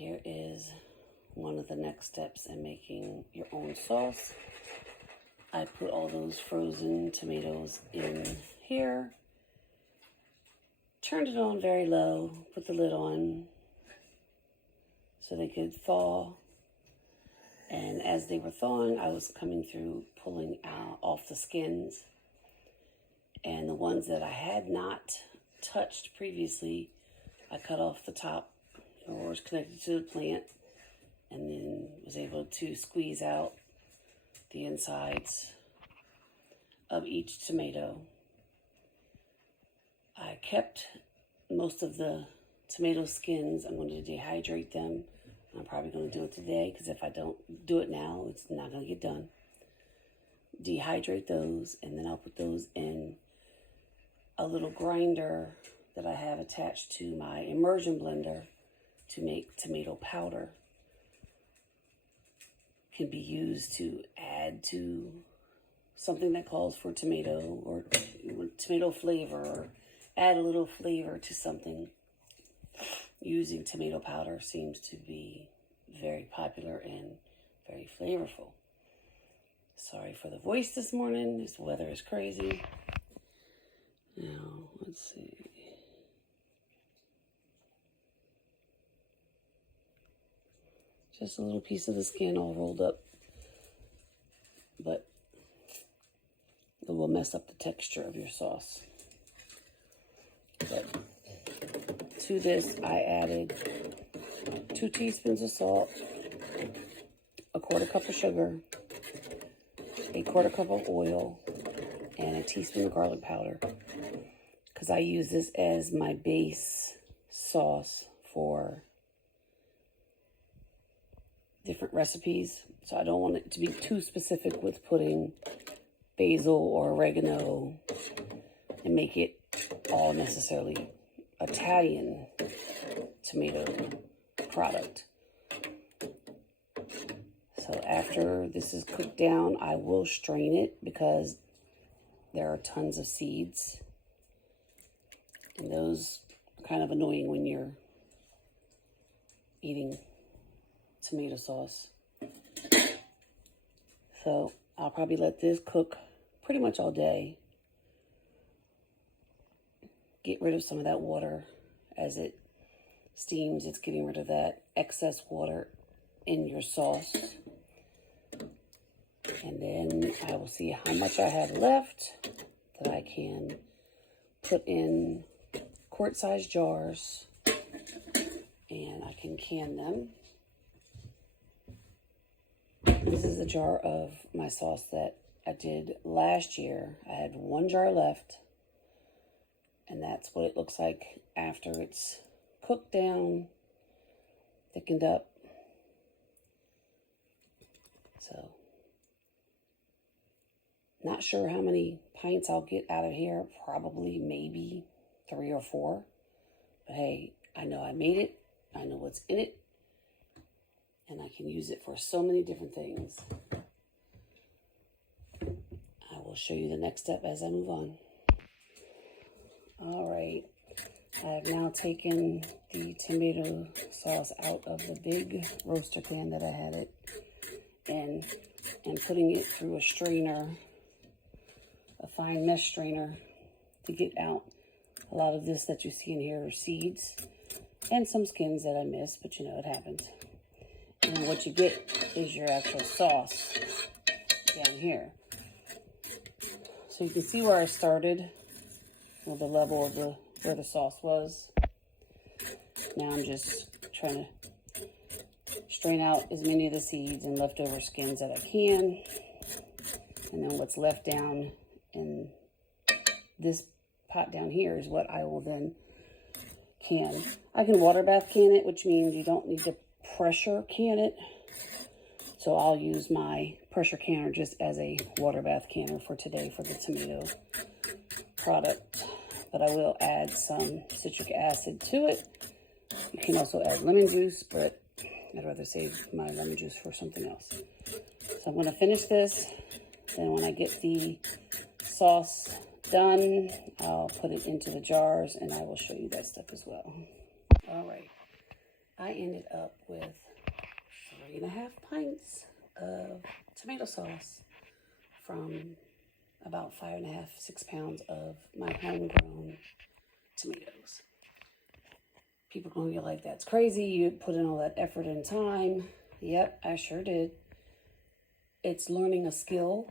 here is one of the next steps in making your own sauce. I put all those frozen tomatoes in here, turned it on very low, put the lid on so they could thaw. And as they were thawing, I was coming through, pulling off the skins. And the ones that I had not touched previously, I cut off the top, or was connected to the plant, and then was able to squeeze out the insides of each tomato. I kept most of the tomato skins. I'm going to dehydrate them. I'm probably going to do it today, because if I don't do it now, it's not going to get done. Dehydrate those, and then I'll put those in a little grinder that I have attached to my immersion blender to make tomato powder. Can be used to add to something that calls for tomato or tomato flavor, or add a little flavor to something. Using tomato powder seems to be very popular and very flavorful. Sorry for the voice this morning. This weather is crazy. Now, let's see. Just a little piece of the skin all rolled up, but it will mess up the texture of your sauce. But to this, I added 2 teaspoons of salt, a 1/4 cup of sugar, a 1/4 cup of oil, and a teaspoon of garlic powder, because I use this as my base sauce for different recipes. So I don't want it to be too specific with putting basil or oregano and make it all necessarily Italian tomato product. So after this is cooked down, I will strain it, because there are tons of seeds, and those are kind of annoying when you're eating tomato sauce. So I'll probably let this cook pretty much all day. Get rid of some of that water as it steams. It's getting rid of that excess water in your sauce. And then I will see how much I have left that I can put in quart-sized jars, and I can can them. This is a jar of my sauce that I did last year. I had 1 jar left, and that's what it looks like after it's cooked down, thickened up. So, not sure how many pints I'll get out of here. Probably maybe 3 or 4. But hey, I know I made it. I know what's in it. And I can use it for so many different things. I will show you the next step as I move on. All right. I have now taken the tomato sauce out of the big roaster pan that I had it in, and putting it through a strainer, a fine mesh strainer, to get out a lot of this that you see in here are seeds and some skins that I missed, but you know, it happens. And then what you get is your actual sauce down here. So you can see where I started, with the level of where the sauce was. Now I'm just trying to strain out as many of the seeds and leftover skins that I can. And then what's left down in this pot down here is what I will then can. I can water bath can it, which means you don't need to pressure can it. So I'll use my pressure canner just as a water bath canner for today for the tomato product. But I will add some citric acid to it. You can also add lemon juice, but I'd rather save my lemon juice for something else. So I'm going to finish this. Then when I get the sauce done, I'll put it into the jars, and I will show you that stuff as well. All right. I ended up with 3.5 pints of tomato sauce from about 5.5, 6 pounds of my homegrown tomatoes. People are going to be like, that's crazy. You put in all that effort and time. Yep, I sure did. It's learning a skill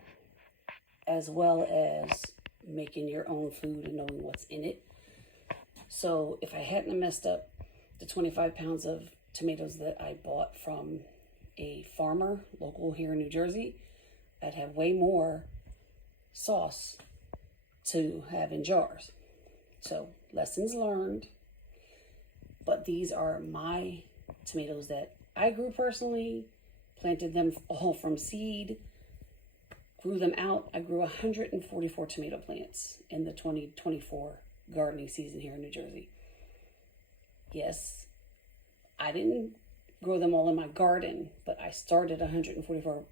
as well as making your own food and knowing what's in it. So if I hadn't messed up the 25 pounds of tomatoes that I bought from a farmer local here in New Jersey, I'd have way more sauce to have in jars. So lessons learned. But these are my tomatoes that I grew personally, planted them all from seed, grew them out. I grew 144 tomato plants in the 2024 gardening season here in New Jersey. Yes, I didn't grow them all in my garden, but I started 144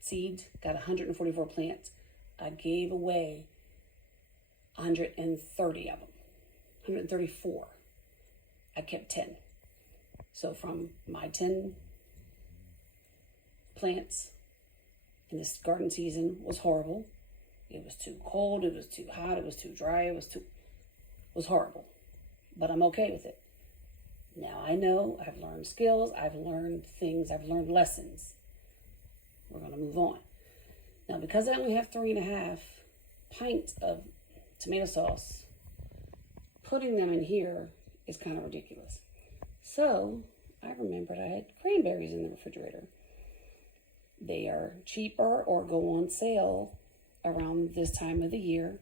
seeds, got 144 plants. I gave away 130 of them, 134. I kept 10. So from my 10 plants in this garden season was horrible. It was too cold, it was too hot, it was too dry, it was horrible. But I'm okay with it. Now I know, I've learned skills, I've learned things, I've learned lessons. We're gonna move on. Now because I only have 3.5 pints of tomato sauce, putting them in here is kind of ridiculous. So I remembered I had cranberries in the refrigerator. They are cheaper or go on sale around this time of the year,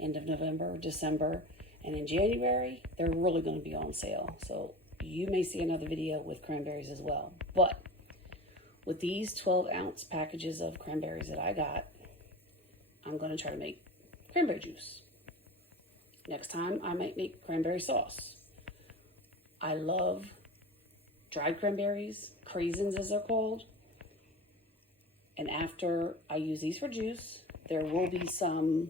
end of November, December, and in January, they're really going to be on sale. So you may see another video with cranberries as well. But with these 12-ounce packages of cranberries that I got, I'm going to try to make cranberry juice. Next time, I might make cranberry sauce. I love dried cranberries, craisins as they're called. And after I use these for juice, there will be some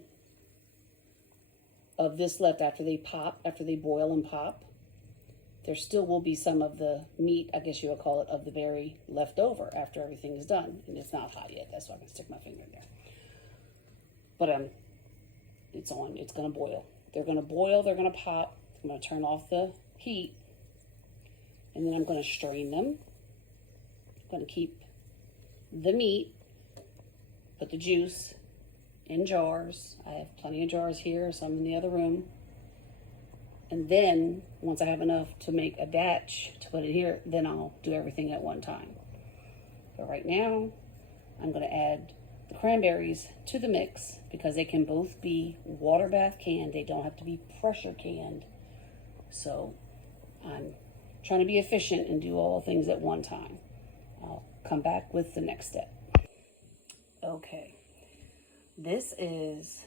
of this left after they pop, after they boil and pop. There still will be some of the meat, I guess you would call it, of the berry left over after everything is done. And it's not hot yet, that's why I can stick my finger in there. But it's on, it's gonna boil. They're gonna boil, they're gonna pop. I'm gonna turn off the heat, and then I'm gonna strain them. I'm gonna keep the meat, put the juice in jars. I have plenty of jars here, some in the other room. And then, once I have enough to make a batch to put it here, then I'll do everything at one time. But right now, I'm gonna add the cranberries to the mix because they can both be water bath canned. They don't have to be pressure canned. So I'm trying to be efficient and do all things at one time. I'll come back with the next step. Okay, this is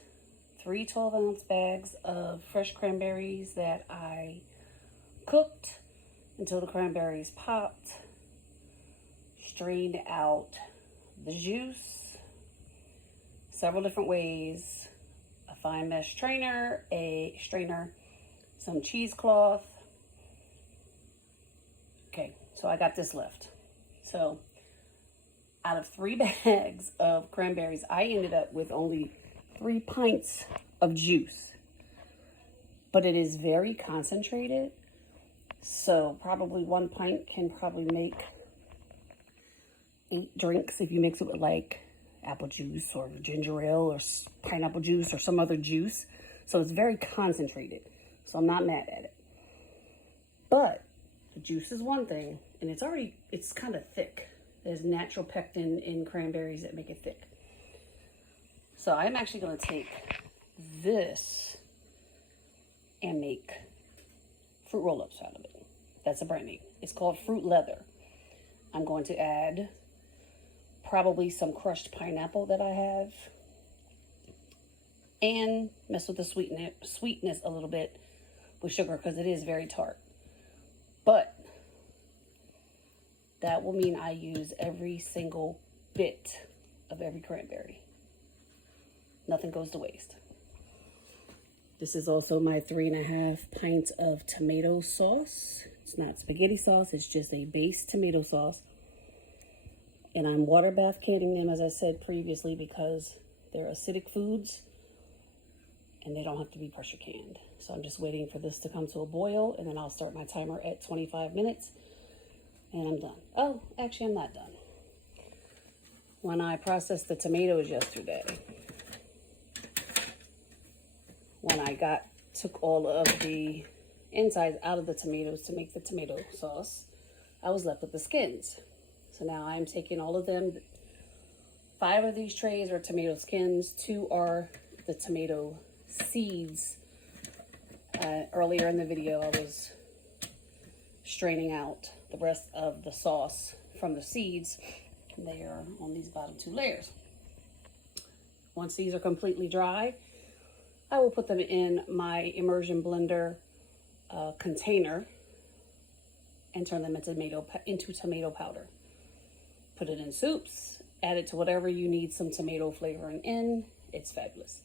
3 12-ounce bags of fresh cranberries that I cooked until the cranberries popped, strained out the juice several different ways, a fine mesh strainer, some cheesecloth. Okay, so I got this left. So out of 3 bags of cranberries, I ended up with only 3 pints of juice, but it is very concentrated. So probably 1 pint can probably make 8 drinks if you mix it with like apple juice or ginger ale or pineapple juice or some other juice. So it's very concentrated. So I'm not mad at it. But the juice is one thing, and it's kind of thick. There's natural pectin in cranberries that make it thick. So I'm actually going to take this and make fruit roll-ups out of it. That's a brand name. It's called Fruit Leather. I'm going to add probably some crushed pineapple that I have and mess with the sweetness a little bit with sugar because it is very tart. But that will mean I use every single bit of every cranberry. Nothing goes to waste. This is also my 3.5 pints of tomato sauce. It's not spaghetti sauce, it's just a base tomato sauce. And I'm water bath canning them, as I said previously, because they're acidic foods and they don't have to be pressure canned. So I'm just waiting for this to come to a boil, and then I'll start my timer at 25 minutes and I'm done. Oh, actually I'm not done. When I processed the tomatoes yesterday, when I took all of the insides out of the tomatoes to make the tomato sauce, I was left with the skins. So now I'm taking all of them. 5 of these trays are tomato skins, 2 are the tomato seeds. Earlier in the video, I was straining out the rest of the sauce from the seeds. They are on these bottom 2 layers. Once these are completely dry, I will put them in my immersion blender container and turn them into tomato powder. Put it in soups, add it to whatever you need some tomato flavoring in. It's fabulous.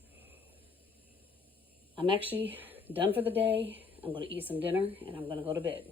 I'm actually done for the day. I'm going to eat some dinner and I'm going to go to bed.